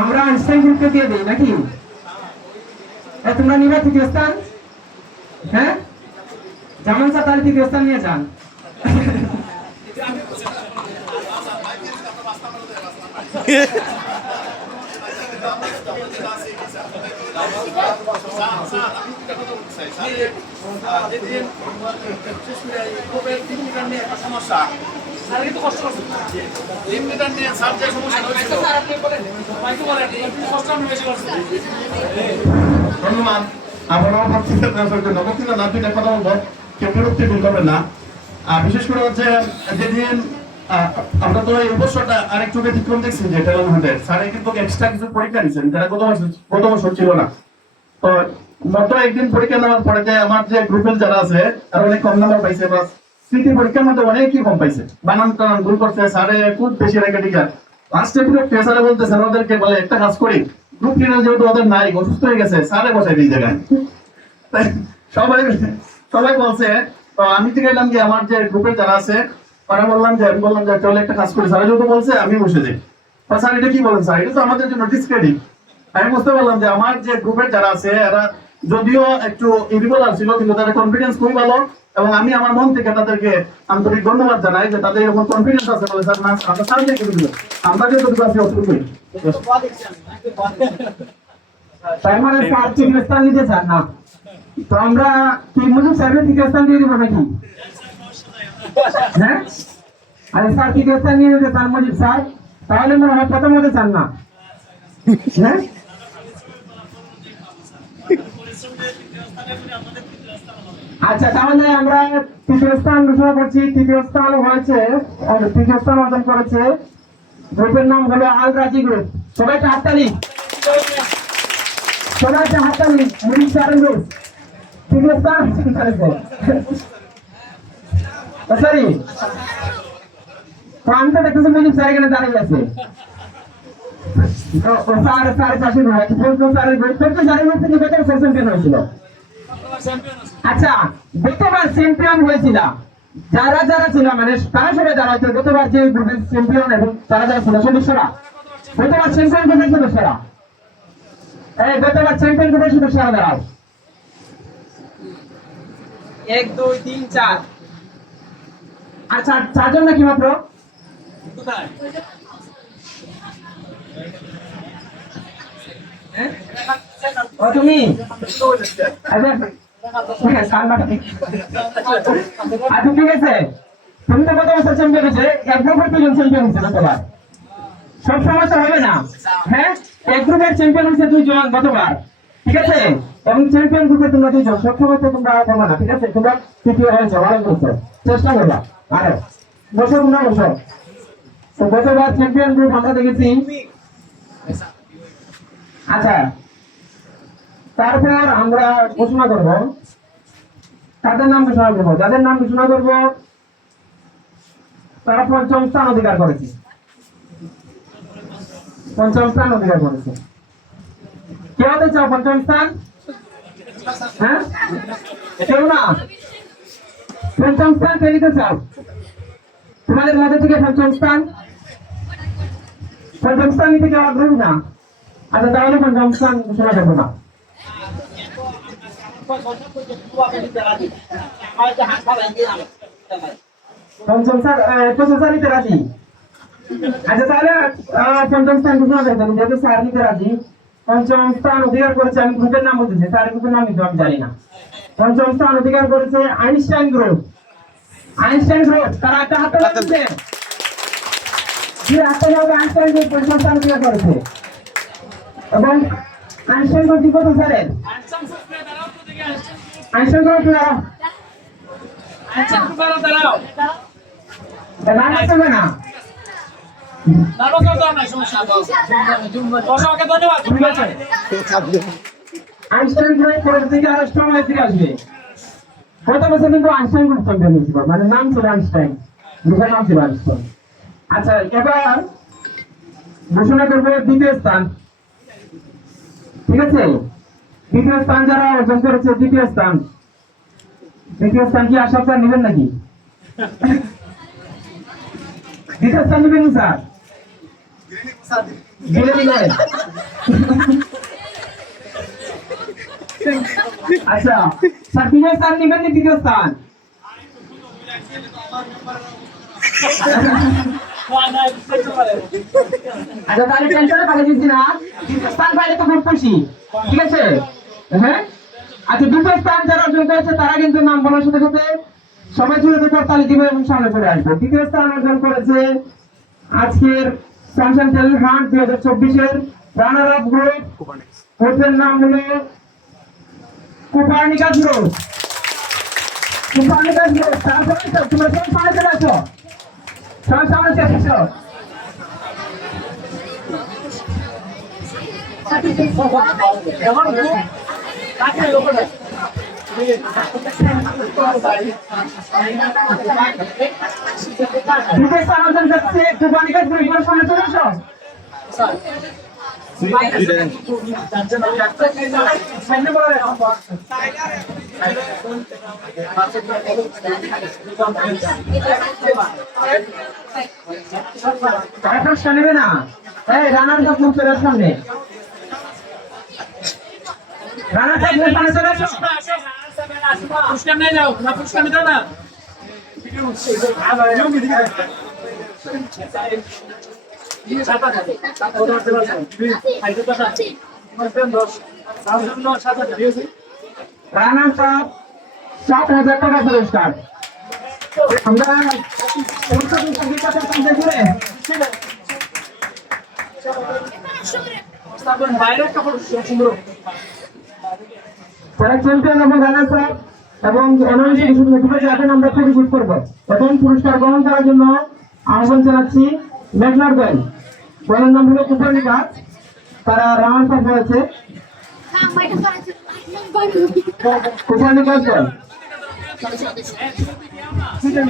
আমরা আইনস্টাইন গ্রুপকে দিয়ে দিই নাকি? তোমরা নিবে তৃতীয় স্থান? হ্যাঁ, যেমন স্যার তাহলে তৃতীয় স্থান নিয়ে যান। ধন্যবাদ। আপনারাও বক্তৃতা না দুইটা কথা বলবো, কেউ বিরক্তি ফিল করবেন না। বিশেষ করে হচ্ছে যেদিন আমরা তো এই অবসরটা আরেকটু ব্যতিক্রম দেখছি যে টেলন হান্ড্রেড স্যারে কিন্তু এক্সট্রা কিছু পরীক্ষা দিচ্ছেন যেটা গত বছর ছিল না। তো গত একদিন পরীক্ষা নেওয়ার পরে যে আমার যে গ্রুপের যারা আছে তারা অনেক কম নাম্বার পাইছে, বা স্মৃতি পরীক্ষার মধ্যে অনেকই কম পাইছে, বানান টানান ভুল করছে, স্যারে খুব বেশি রেখে টিকা লাস্টে পুরো প্রেসারে বলতে স্যার ওদেরকে বলে একটা কাজ করি, গ্রুপ লিডার যেহেতু ওদের নাই, অসুস্থ হয়ে গেছে, স্যারে বসাই এই জায়গায়। সবাই সবাই বলছে। তো আমি তো গেলাম যে আমার যে গ্রুপের যারা আছে তারা বললাম যে আমি বললাম যে চলে একটা কাজ করি, স্যার যেহেতু বলছে আমি বসে যাই। স্যার এটা কি বলেন স্যার, এটা তো আমাদের জন্য ডিসক্রেডিট। আমি বুঝতে পারলাম যে আমার যে গ্রুপের যারা আছে এরা যদিও একটু ইরিগুলার ছিল কিন্তু তাদের কনফিডেন্স খুবই ভালো, এবং আমি আমার মন থেকে তাদেরকে আন্তরিক ধন্যবাদ জানাই যে তাদের এরকম কনফিডেন্স আছে বলে স্যার না আমরা স্যার দেখে দিল আমরা যেটুকু আছি অতটুকুই। তার মানে স্যার তৃতীয় স্থান নিতে চান না, তো আমরা কি মুজিব স্যারের তৃতীয় স্থান দিয়ে দিব নাকি? হ্যাঁ, আরে স্যার তৃতীয় স্থান নিয়ে নিতে চান মুজিব স্যার, তাহলে মনে হয় প্রথম হতে চান না। হ্যাঁ, আচ্ছা তাহলে আমরা তৃতীয় স্থান ঘোষণা করছি। তৃতীয় স্থান হয়েছে, তৃতীয় স্থান অর্জন করেছে গ্রুপের নাম হলো আল রাজি গ্রুপ। সবাইকে হাততালি, সবাইকে হাততালি। মুজিব স্যারের গ্রুপ তৃতীয় স্থান অর্জন করেছে। সরি, তো আমি তো দেখতেছি মুজিব স্যার এখানে দাঁড়িয়ে আছে। আচ্ছা, গতবার চ্যাম্পিয়ন হয়েছিল যারা যারা ছিল, মানে তারা সবাই যারা হয়েছিল গতবার যে গ্রুপের চ্যাম্পিয়ন এবং তারা যারা ছিল সদস্যরা, গতবার চ্যাম্পিয়ন গ্রুপের সদস্যরা, এই গতবার চ্যাম্পিয়ন গ্রুপের সদস্যরা দাঁড়াও। 1 2 3 4, আচ্ছা চারজন নাকি মাত্র? তুমি আচ্ছা ঠিক আছে, তুমি তো কত বছর চ্যাম্পিয়ন হয়েছে, এক গ্রুপের দুজন চ্যাম্পিয়ন হয়েছে গতবার, সব সমস্যা হবে না। হ্যাঁ, এক গ্রুপের চ্যাম্পিয়ন হয়েছে 2 জন গতবার, ঠিক আছে, এবং চ্যাম্পিয়ন গ্রুপে তোমরা 2 জন, সব সময় তো তোমরা পাবো না, ঠিক আছে, তোমরা তৃতীয় হয়েছে, ভালো করছো, চেষ্টা করবা। আরে বসো, তোমরা বসো। তো গতবার চ্যাম্পিয়ন গ্রুপ আমরা দেখেছি। আচ্ছা, তারপর আমরা ঘোষণা করব তাদের নাম ঘোষণা করব, যাদের নাম ঘোষণা করব তারা পঞ্চম স্থান অধিকার করেছে, পঞ্চম স্থান অধিকার করেছে। কে হতে চাও পঞ্চম স্থান? হ্যাঁ, কেউ না? পঞ্চম স্থান কে নিতে চাও তোমাদের মধ্যে থেকে? পঞ্চম স্থান নিতে কেউ আগ্রহী না? আচ্ছা তাহলে পঞ্চম স্থান ঘোষণা করবো না। পঞ্চম স্থান নিতে রাজি? আচ্ছা তাহলে পঞ্চম স্থান ঘোষণা করবেন, যেহেতু স্যার নিতে রাজি। পঞ্চম স্থান অধিকার করেছে, আমি গ্রুপের নাম বলতেছি, স্যার গ্রুপের নাম কিন্তু আমি জানি না। পঞ্চম স্থান অধিকার করেছে আইনস্টাইন গ্রুপ। আইনস্টাইন গ্রুপ তারা একটা হাতে লাগছে, আইনস্টাইন গ্রুপ পঞ্চম স্থান অধিকার করেছে। এবং আইনস্টাইন গ্রুপ কি করতে স্যারের? আইনস্টাইন গ্রুপ দাঁড়াও, আইনস্টাইন গ্রুপ দাঁড়াও, রান আসবে না। আইনস্টাইন গ্রুপ পরের দিকে আরো সময় ফিরে আসবে। গত বছর কিন্তু আইনস্টাইন গ্রুপ চ্যাম্পিয়ন হয়েছিল, মানে নাম ছিল আইনস্টাইন, গ্রুপের নাম ছিল আইনস্টাইন। আচ্ছা এবার ঘোষণা করবো দ্বিতীয় স্থান, ঠিক আছে? দ্বিতীয় স্থান যারা অর্জন করেছে, দ্বিতীয় স্থান কি আশা স্যার নেবেন নাকি? দ্বিতীয় স্থান নেবেন স্যার? গিলে দিলে আচ্ছা স্যার বিজয় স্যার নিবেন দ্বিতীয় স্থান আচ্ছা তাহলে টেনশনে পাঠিয়ে দিচ্ছি না স্থান পাইলে তো খুব খুশি ঠিক আছে হ্যাঁ আচ্ছা দুটো স্থান যারা অর্জন করেছে তারা কিন্তু নাম বলার সাথে সাথে সবাই জুড়ে করতালি দিবে এবং সামনে চলে আসবে দ্বিতীয় স্থান অর্জন করেছে আজকের স্যামসাং টেলির হান্ট 2024-এর রানার আপ গ্রুপ কোচের নাম হলো কোপার্নিকাস গ্রুপ তারপরে তোমরা সব সামনে চলে আসো সবাই সামনে চলে আসো দ্বিতীয় স্থান অর্জন করছে কোপার্নিকাস গ্রুপ সামনে চলে আসো পুরস্কার নেবে না এই রানার কাপ মুখ চলে সামনে রানার কাপ মুখ সামনে চলে আসো পুরস্কার নিয়ে যাও না পুরস্কার নিতে না রানার কাপ 7,000 টাকা পুরস্কার আমরা বাইরে একটা সুন্দর যারা চ্যাম্পিয়ন এবং রানার কাপ এবং এখন আমরা পরিশোধ করবো এখন পুরস্কার গ্রহণ করার জন্য আহ্বান জানাচ্ছি মেঘনার দল দলের নাম হলো কোপার্নিকাস তারা রানার কাপ হয়েছে কোপার্নিকাস দল ঠিক আছে